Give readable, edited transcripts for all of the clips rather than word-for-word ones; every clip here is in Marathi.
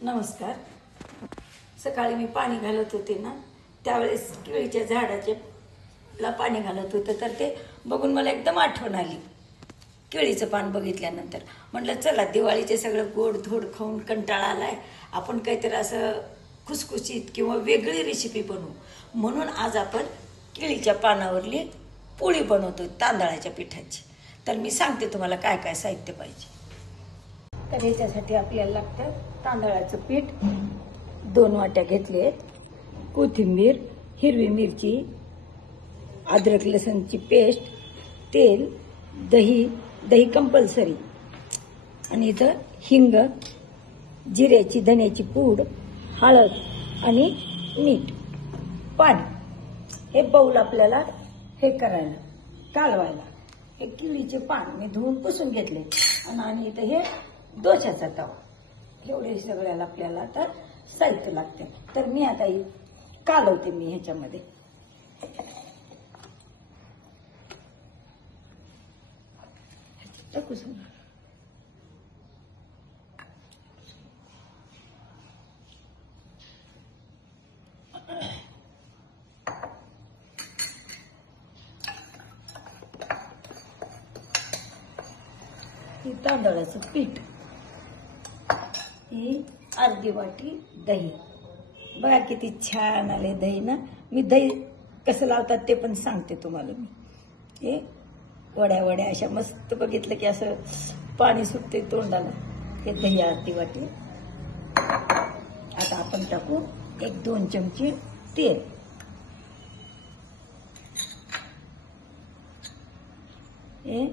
नमस्कार. सकाळी मी पाणी घालत होते ना, त्यावेळेस केळीच्या झाडाला पाणी घालत होते, तर ते बघून मला एकदम आठवण आली. केळीचं पान बघितल्यानंतर म्हटलं चला, दिवाळीचे सगळं गोड धोड खाऊन कंटाळा आलाय, आपण काहीतरी असं खुसखुशीत किंवा वेगळी रेसिपी बनवू. म्हणून आज आपण केळीच्या पानावरली पोळी बनवतो तांदळाच्या पिठाची. तर मी सांगते तुम्हाला काय काय साहित्य पाहिजे. तर याच्यासाठी आपल्याला लागतं तांदळाचं पीठ 2 वाट्या घेतले आहेत, कोथिंबीर, हिरवी मिरची, अद्रक लसणची पेस्ट, तेल, दही कंपल्सरी, आणि इथं हिंग, जिऱ्याची धन्याची पूड, हळद आणि मीठ, पाणी. हे बाऊल आपल्याला हे करायला कालवायला. हे केळीचे पान मी धुवून पुसून घेतले आणि इथं हे डोशाचा तवा. एवढे सगळ्याला आपल्याला आता साहित्य लागते. तर मी आता कालवते मी ह्याच्यामध्ये. ही तांदळाचं पीठ, ही अर्धी वाटी दही. बघा किती छान आले दही ना. मी दही कसं लावतात ते पण सांगते तुम्हाला. मी हे वड्या वड्या अशा मस्त बघितलं की असं पाणी सुटते तोंडाला. हे दही अर्धी वाटी. आता आपण टाकू 1-2 चमचे तेल. हे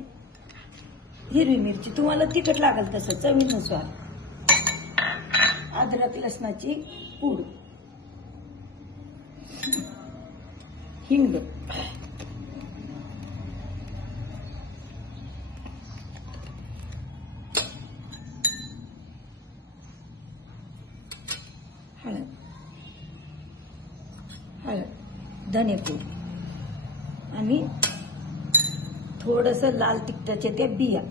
हिरवी मिरची, तुम्हाला तिखट लागेल तसं चवीनुसार. अद्रक लसणाची पूड, हिंग, हळद, धनेपूड आणि थोडस लाल तिखटाच्या त्या बिया.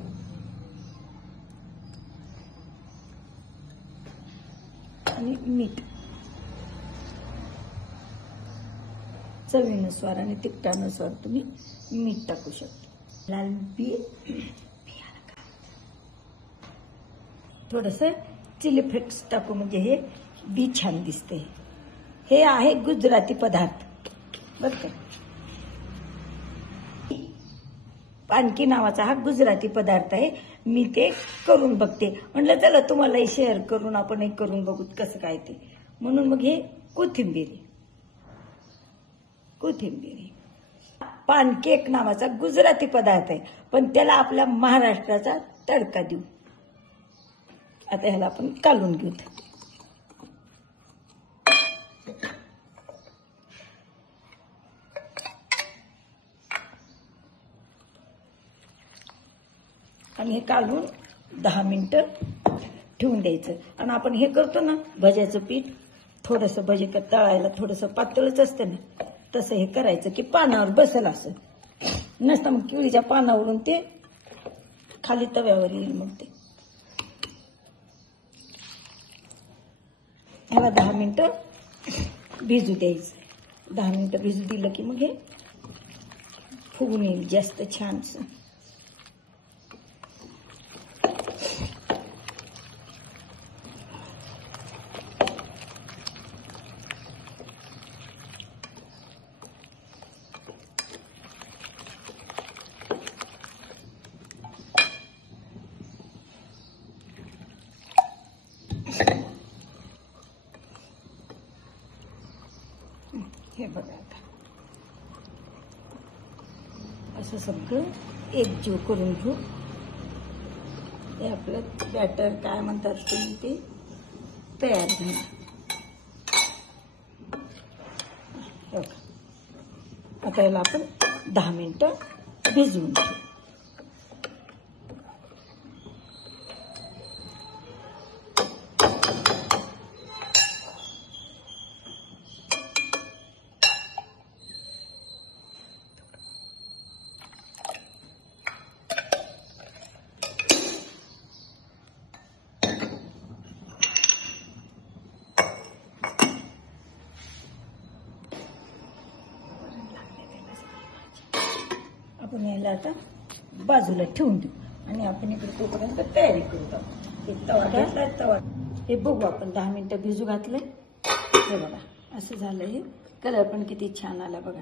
आणि मीठ चवीनुसार आणि तिखटानुसार तुम्ही मीठ टाकू शकता. लाल बिया थोडस चिली फ्लेक्स टाकू, म्हणजे हे बी छान दिसते. हे आहे गुजराती पदार्थ बरं का. पानकी नावाचा हा गुजराती पदार्थ आहे. मी ते करून बघते, म्हटलं चला तुम्हालाही शेअर करून आपण एक करून बघू कसं काय ते. म्हणून मग हे कोथिंबीर. पानकेक नावाचा गुजराती पदार्थ आहे, पण त्याला आपल्या महाराष्ट्राचा तडका देऊ. आता ह्याला आपण कालून घेऊ. आणि हे काढून 10 मिनिटं ठेवून द्यायचं. आणि आपण हे करतो ना भज्याचं पीठ, थोडंसं भजी तळायला थोडंसं पातळच असतं ना, तसं हे करायचं की पानावर बसेल. असं नसतं मग केळीच्या पानावरून ते खाली तव्यावर येईल. मग ते ह्याला 10 मिनिटं भिजू द्यायचं. 10 मिनिटं भिजू दिलं की मग हे फुगून येईल जास्त छानसं. हे बघा आता असं सगळं एकजीव करून घेऊ. हे आपलं बॅटर काय म्हणतात तुम्ही ते तयार झालं. आता याला आपण 10 मिनिटं भिजवून घेऊ. आपण याला आता बाजूला ठेवून देऊ आणि आपण इकडे तोपर्यंत तयारी करू. हे तवा घेतला, तवा हे बघू आपण 10 मिनिटं भिजू घातले. हे बघा असं झालं. हे कलर पण किती छान आला बघा.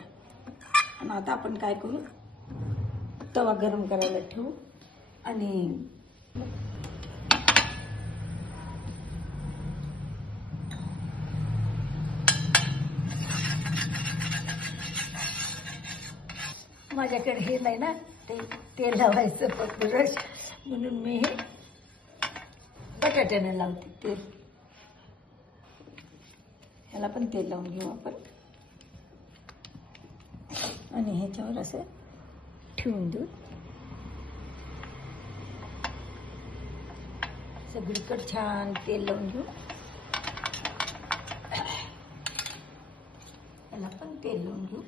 आणि आता आपण काय करू, तवा गरम करायला ठेवू आणि माझ्याकडे हे नाही ना ते तेल लावायचं ब्रश, म्हणून मी हे बटाट्याने लावते तेल. ह्याला पण तेल लावून घेऊ आपण आणि ह्याच्यावर असं ठेवून देऊ. सगळीकडे छान तेल लावून घेऊ. ह्याला पण तेल लावून घेऊ.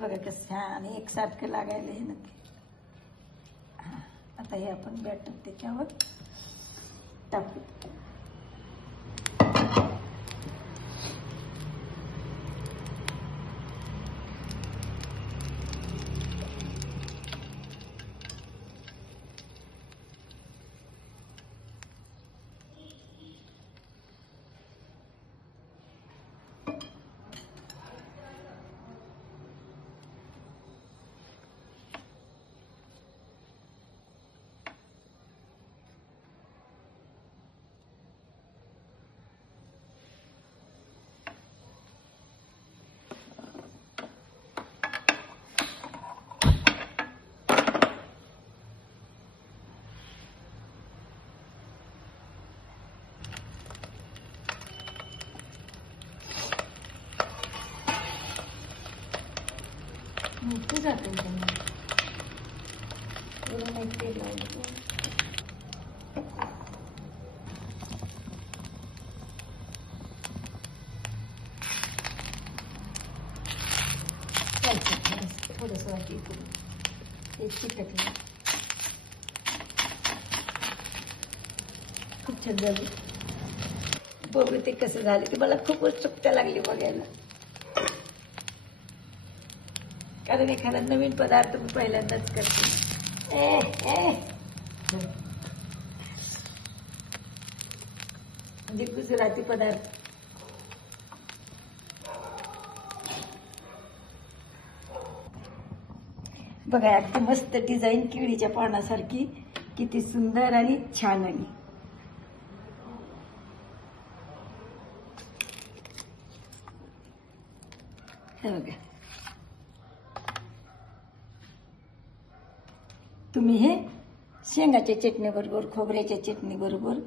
बघा कसं छान एकसारखं लागायला हे नक्की. आता हे आपण बॅटर त्याच्यावर टाकू. मोठं जातं त्यांना वरून एक तेल लावलं. थोडंसं वाटी करून ते चिकटलं. खूप छान झालं. बघू ते कसं झालं ते मला खूप उत्सुकता लागली बघायला. कारण एखादा नवीन पदार्थ मी पहिल्यांदाच करते. म्हणजे गुजराती पदार्थ. बघा अगदी मस्त डिझाईन केळीच्या पानासारखी, किती सुंदर आणि छान आली. हे बघा, तुम्ही हे शेंगाच्या चटणी बरोबर, खोबऱ्याच्या चटणी बरोबर,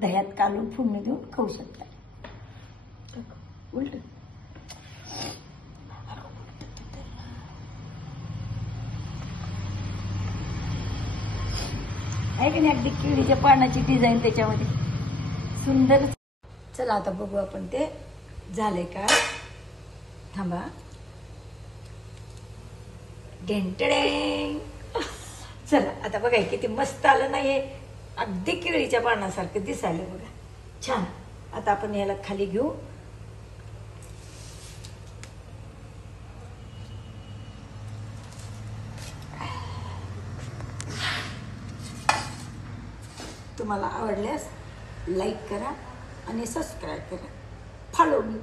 दह्यात कालून फोडणी देऊन खाऊ शकता. उलट आहे की नाही, अगदी केळीच्या पानाची डिझाईन त्याच्यामध्ये सुंदर. चला आता बघू आपण ते झाले का. थांबा. डेंटडेंग. चला आता बघा किती मस्त आलं ना हे, अगदी केळीच्या पानासारखं दिसायला बघा छान. आता आपण याला खाली घेऊ. तुम्हाला आवडल्यास लाईक करा आणि सबस्क्राईब करा. Follow me.